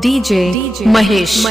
DJ Mahesh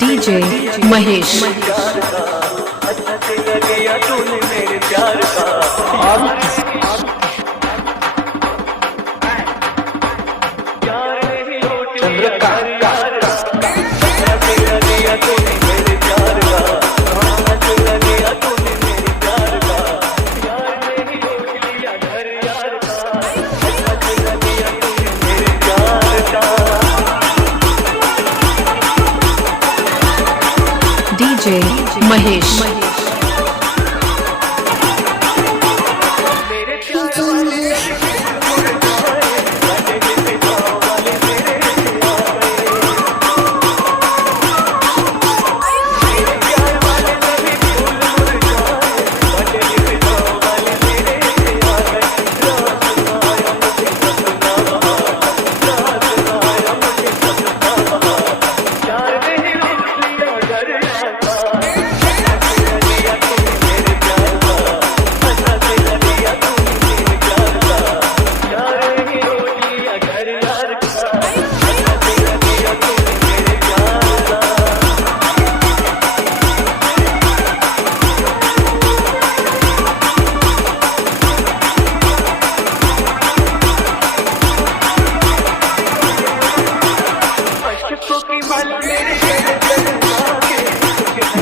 DJ Mahesh अच्छा सिला दिया तूने मेरे प्यार का प्यार नहीं लौट लिया घर यार का अच्छा सिला दिया तूने मेरे प्यार का अच्छा सिला दिया तूने मेरे प्यार का प्यार नहीं लौट लिया घर यार का अच्छा सिला दिया तूने मेरे प्यार का DJ Mahesh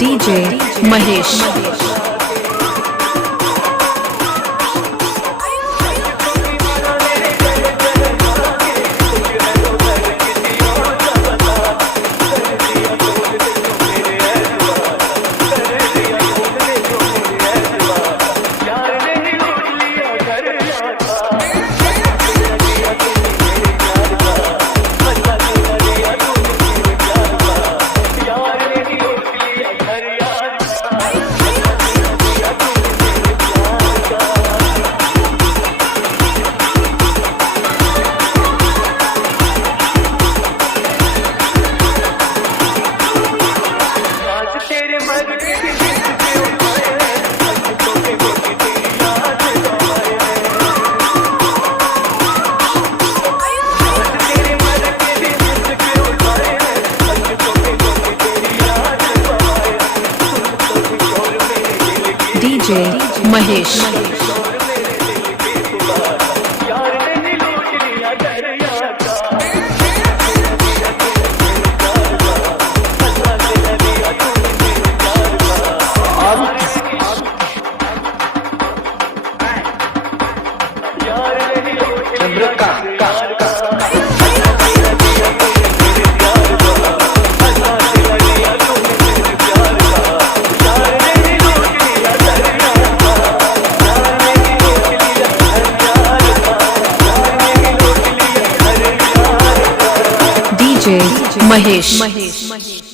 DJ Mahesh DJ Mahesh DJ Mahesh